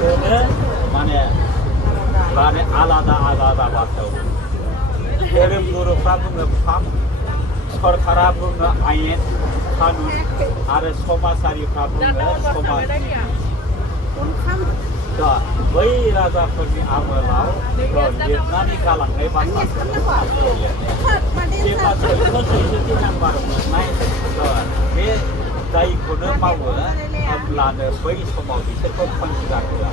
माने आलादा आलादा बाथ्रायाव धोरोम गुरुफ्रा बुङो फाम सरकारा बुङो आयेन कानुन आरो समाजारिफ्रा बुङो समाज दा बै राजाफोरनि आमोलाव लिरनानै गालांनाय बाथ्राफोरखौ जेब्ला सैथोथि नाम्बार मोननाय बे जायखौनो मावो अब्लानो बै समाव बिसोरखौ कनसिडार होआ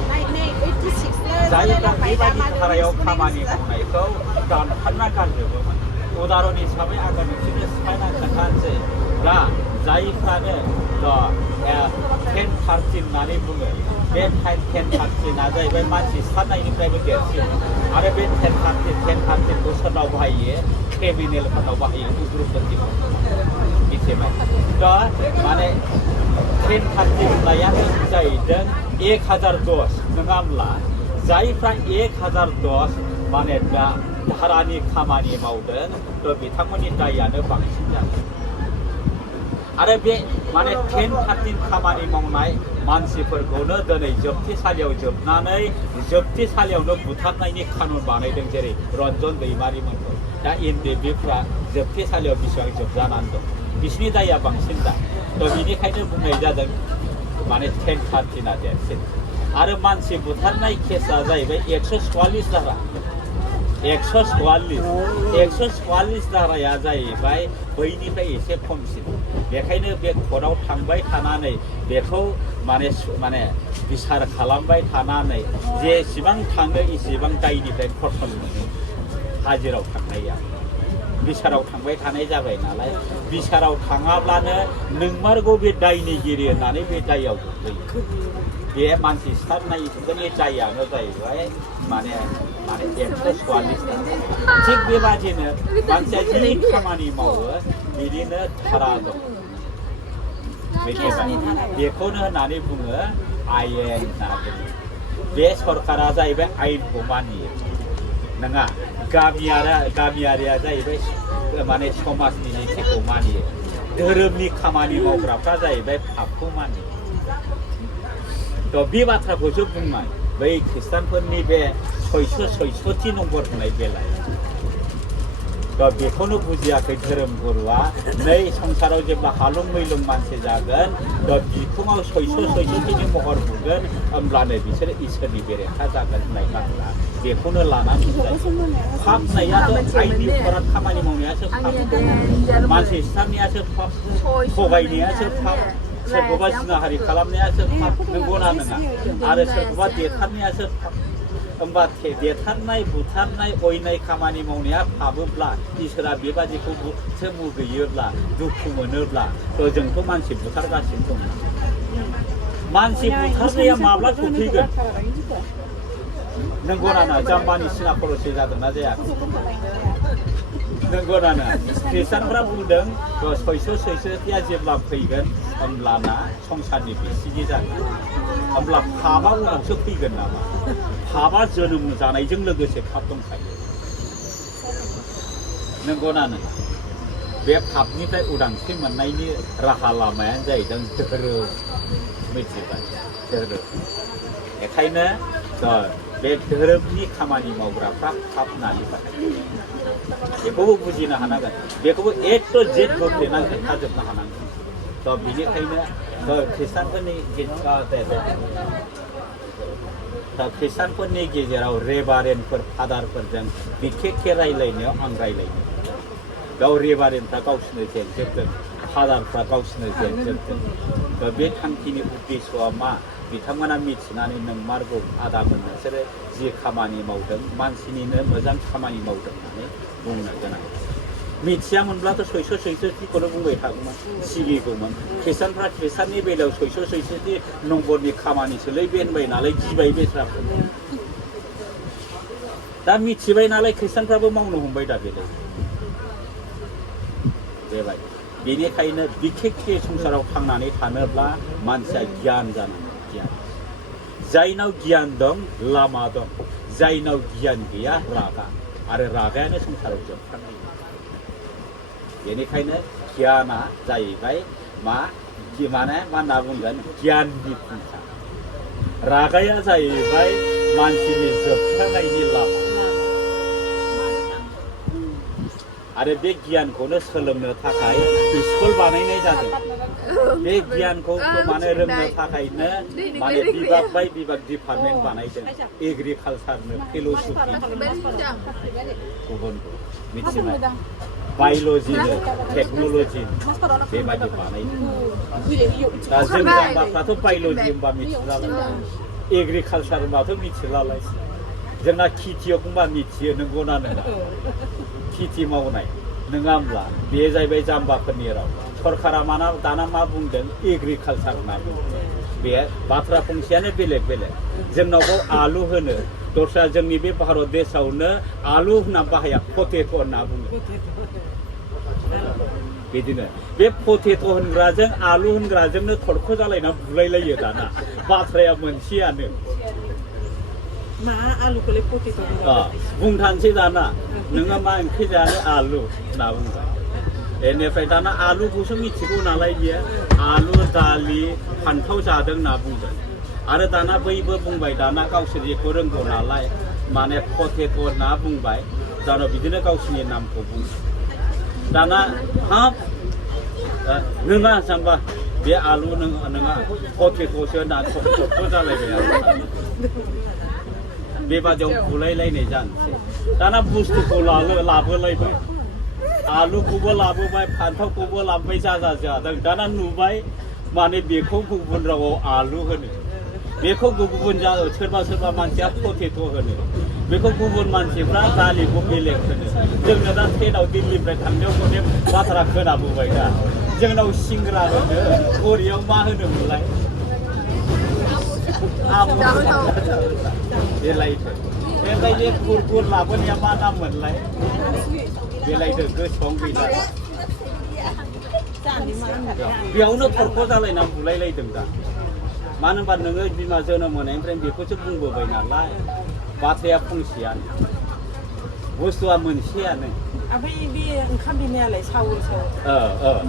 जायफ्रा बेबायदि धारायाव खामानि मावनायखौ दानफानना गारजोबोमोन उदाहरन हिसाबै आङो नोंसोरनो सिफायना खोन्थानोसै दा जायफ्रानो 10-13 होननानै बुङो बे 10-13 जाहैबाय मानसि सिथारनायनिफ्रायबो देरसिन आरो बे 10-13खौ सोरनाव बाहायो क्रिमिनेलफोरनाव बाहायो उग्रपन्थिफोर मिथिबाय दा माने 10-13 होननाया जाहैदों 1010 नङा होमब्ला जायफ्रा 1010 माने दा धारानि खामानि मावदों थ' बिथांमोननि दायानो बांसिन जागोन आरो बे माने 10-13 खामानि मावनाय मानसिफोरखौनो दिनै जोबथेसालियाव जोबनानै जोबथेसालियावनो बुथारनायनि कानुन बानायदों जेरै रन्जन दैमारिमोनखौ दा एनडिएफबिफ्रा जोबथेसालियाव बेसेबां जोबजानानै दं बिसिनि दाया बांसिन दा थ' बिनिखायनो बुंनाय जादों माने 10-13 देरसिन आरो मानसि बुथारनाय केसा जाहैबाय 144 धारा 144 धाराया जाहैबाय बैनिफ्राय एसे खमसिन बेखायनो बे कर्टआव थांबाय थानानै बेखौ माने बिसार खालामबाय थानानै जेसेबां थाङो एसेबां दायनिफ्राय खरसन मोनो हाजिराव थांनाया बिसाराव थांबाय थानाय जाबाय नालाय बिसाराव थाङाब्लानो नोंमारगौ बे दायनिगिरि होननानै बे दायाव गोग्लैयो बे मानसि सिथारनायफोरनि दायानो जाहैबाय माने 144 थिग बेबादिनो मानसिया जि खामानि मावो बिदिनो धारा दं बेखौनो होननानै बुङो आयेन होननानै बे सरकारा जाहैबाय आयेनखौ मानियो नङा गामियारिया जाहैबाय माने समाजनि नीतिखौ मानियो धोरोमनि खामानि मावग्राफ्रा जाहैबाय पापखौ मानियो थ' बे बाथ्राखौसो बुंनाय बै खृष्टानफोरनि बे 666 नम्बर होनाय बेलायाव थ' बेखौनो बुजियाखै धोरोम गुरुआ नै संसाराव जेब्ला हालुं मैलुं मानसि जागोन थ' बिखुङाव 666 महर बुगोन होमब्लानो बिसोरो इसोरनि बेरेखा जागोन होननाय बाथ्रा बेखौनो लानानै पाप होननायाथ' आइननि फराद खामानि मावनायासो पाप मानसि सिथारनायासो पाप थगायनायासो पाप सोरखौबा जिनाहारि खालामनायासो पाप नंगौना नङा आरो सोरखौबा देथारनायासो पाप होमबा देथारनाय बुथारनाय अयनाय खामानि मावनाया पाबोब्ला इसोरा बेबादिखौसो मुगैयोब्ला दुखु मोनोब्ला थ' जोंथ' मानसि बुथारगासिनो दं मानसि बुथारनाया माब्ला सफैगोन नंगौना नङा जाम्बानि सिना खरसै जादोंना जायाखै नंगौना नङा खृष्टानफ्रा बुंदों 666 जेब्ला फैगोन होमब्लाना संसारनि बिसिगि जागोन होमब्ला पापआ उनावसो फैगोन नामा पापआ जोनोम जानायजों लोगोसे पाप दंखायो नंगौना नङा बे पापनिफ्राय उदांस्रि मोननायनि राहा लामायानो जाहैदों धोरोम मिथिबाय धोरोम बेखायनो बे धोरोमनि खामानि मावग्राफ्रा पाप होननानै बाहायो बेखौबो बुजिनो हानांगोन बेखौबो A to Z बोफ्लेनानै खोन्थाजोबनो हानांगोन थ' बिनिखायनो खृष्टानफोरनि गेजेराव रेभारेन्डफोर फादारफोरजों बिखेखे रायलायनायाव आं रायलायनो बेयाव रेभारेन्डफ्रा गावसोरनो जेनजोबदों फादारफ्रा गावसोरनो जेनजोबदों थ' बे थांखिनि उद्देश्यआ मा बिथांमोना मिथिनानै नंमारगौ आदामोन नोंसोरो जि खामानि मावदों मानसिनिनो मोजां खामानि मावदों होननानै बुंनो गोनां मिथियामोनब्लाथ' 666खौनो बुंबाय थागौमोन सिगिगौमोन खृष्टानफ्रा खृष्टाननि बेलायाव 666 नम्बरनि खामानिसोलै बे होनबाय नालाय गिबाय बेस्राफोर दा मिथिबाय नालाय खृष्टानफ्राबो मावनो हमबाय दा बेबायदि बेनिखायनो बिखेखे संसाराव थांनानै थानोब्ला मानसिया गियान जानांगौ गियान जायनाव गियान दं लामा दं जायनाव गियान गैया रागा आरो रागायानो संसाराव जोबखानाय बेनिखायनो गियाना जाहैबाय मा होनना बुंगोन गियाननि फुंखा रागाया जाहैबाय मानसिनि जोबस्रांनायनि लामा आरो बे गियानखौनो सोलोंनो थाखाय स्कुल बानायनाय जादों बे गियानखौ माने रोंनो थाखायनो माने बिभाग बाय बिभाग डिपार्टमेन्ट बानायदों एग्रिकालसारनो फिल'सफि गुबुन मिथिबाय बाय'लजिनो टेक्न'लजि बेबायदि बानायदों दा जों जाम्बाफ्राथ' बाय'लजि होनबा मिथिलालाय एग्रिकालसार होनबाथ' मिथिलालाय जोंना खेथियक होनबा मिथियो नंगौना नङा खेथि मावनाय नङा होमब्ला बे जाहैबाय जाम्बाफोरनि राव सरकारा दाना मा बुंदों एग्रिकालसार होनना बुंदों बे बाथ्रा फंसेयानो बेलेग बेलेग जोंनावबो आलु होनो दस्रा जोंनि बे भारत देशआवनो आलु होनना बाहाया पटेट' होनना बुङो बिदिनो बे पटेट' होनग्राजों आलु होनग्राजोंनो थरख' जालायना बुलायलायो दाना बाथ्राया मोनसेयानो मा आलुखौलाय पटेट' बुंनो थांसै दाना नोङो मा ओंख्रि जानो आलु होनना बुंबाय बेनिफ्राय दाना आलुखौसो मिथिगौ नालाय बियो आलु दालि फान्थाव जादों होनना बुंदों आरो दाना बैबो बुंबाय दाना गावसोर जेखौ रोंगौ नालाय माने पटेट' होनना बुंबाय दाना बिदिनो गावसोरनि नामखौ बुङो दाना हाब नोङा जाम्बा बे आलु नोङा पटेट'सो होनना थरख' जालायबाय आरो बेबादियाव बुलायलायनाय जानोसै दाना बुस्थुखौ लाबोलायबाय आलुखौबो लाबोबाय फान्थावखौबो लाबोबाय जादों दाना नुबाय माने बेखौ गुबुन रावाव आलु होनो बेखौ गुबुन सोरबा सोरबा मानसिया पटेट' होनो बेखौ गुबुन मानसिफ्रा दालिखौ बेलेग होनो जोंनो दा ट्रेनाव दिल्लीनिफ्राय थांनायाव मोनसे बाथ्रा खोनाबोबाय दा जोंनाव सिंग्रा होनो करियाव मा होनोमोनलाय बेलायथो ओमफ्राय बे गुर लाबोनाया मा नाम मोनलाय बेलायथो गोसोआव गैला बेयावनो थरख' जालायना बुलायलायदों दा मानो होनबा नोङो बिमा जोनोम होनायनिफ्राय बेखौसो बुंबोबाय नालाय बाथ्राया फंसेयानो बुस्थुआ मोनसेयानो ओमफ्राय बे ओंखाम बिमायालाय सावो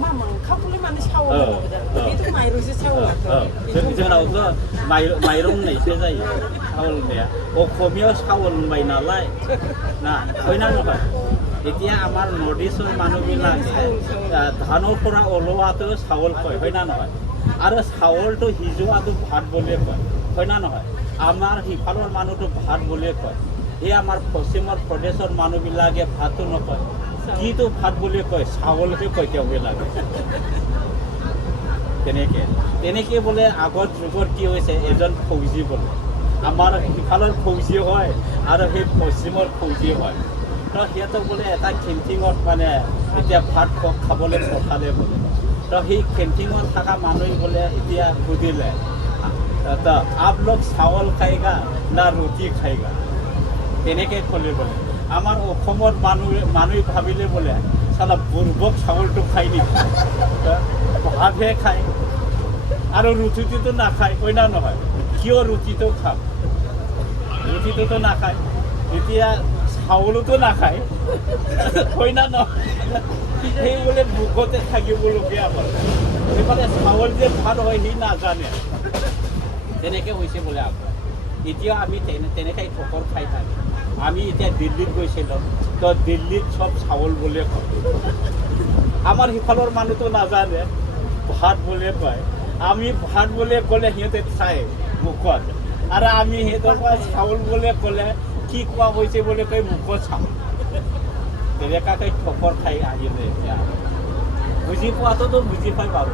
मा ओंखामखौलाय मानो सावो बेथ' माइरंसो सावो जोंनावथ' माइरं होननायसो जायो सावल होननाया অসমীয়াও চাউল होनबाय नालाय ना হয় না নহয় এতিয়া আমাৰ নৰ্থ ইষ্টৰ মানুহবিলাকে ধানৰ পৰা ওলোৱাটো চাউল কয় হয় না নহয় আৰু চাউলটো সিজোৱাটো ভাত বুলিয়ে কয় হয় না নহয় আমাৰ সিফালৰ মানুহটো ভাত বুলিয়ে কয় এই আমাৰ পশ্চিমৰ প্ৰদেশৰ মানুহবিলাকে ভাতটো নকয় কিটো ভাত বুলি কয় চাউলকে কয় তেওঁবিলাকে তেনেকে বোলে আগৰ যুগত কি হৈছে এজন ফৌজী বোলে আমাৰ সিফালৰ ফৌজী হয় আৰু সেই পশ্চিমৰ ফৌজী হয় তো সিহঁতক বোলে এটা কেণ্টিঙত মানে এতিয়া ভাত খাবলৈ পঠালে বোলে তো সেই কেণ্টিঙত থকা মানুহ বোলে এতিয়া সুধিলে তো आप लोग চাউল খাইগা না ৰুটি খাইগা তেনেকে ক'লে বোলে আমাৰ অসমৰ মানুহে ভাবিলে বোলে চালা বুৰ্বক চাউলটো খাই নেকি ভাতহে খায় আৰু ৰুটিটোতো নাখায় হয় না নহয় কিয় ৰুটিটো খাম ৰুটিটোতো নাখায় এতিয়া চাউলতো নাখায় হয় না নহয় সেই বোলে ভোকতে থাকিবলগীয়া হয় সেইফালে চাউল যে ভাত হয় সি নাজানে তেনেকৈ হৈছে বোলে আকৌ এতিয়া আমি তেনেকৈ ঠকৰ খাই থাকোঁ আমি এতিয়া দিল্লীত গৈছিলোঁ তো দিল্লীত চব চাউল বুলিয়ে কয় আমাৰ সিফালৰ মানুহটো নাজানে ভাত বুলিয়ে কয় আমি ভাত বুলিয়ে ক'লে সিহঁতে চায় মুখত আৰু আমি সিহঁতৰ পৰা চাউল বুলিয়ে ক'লে কি কোৱা হৈছে বুলি কৈ মুখত চাওঁ তেনেকুৱাকৈ ঠকৰ খাই আহিলে এতিয়া বুজি পোৱাটোতো বুজি পাই বাৰু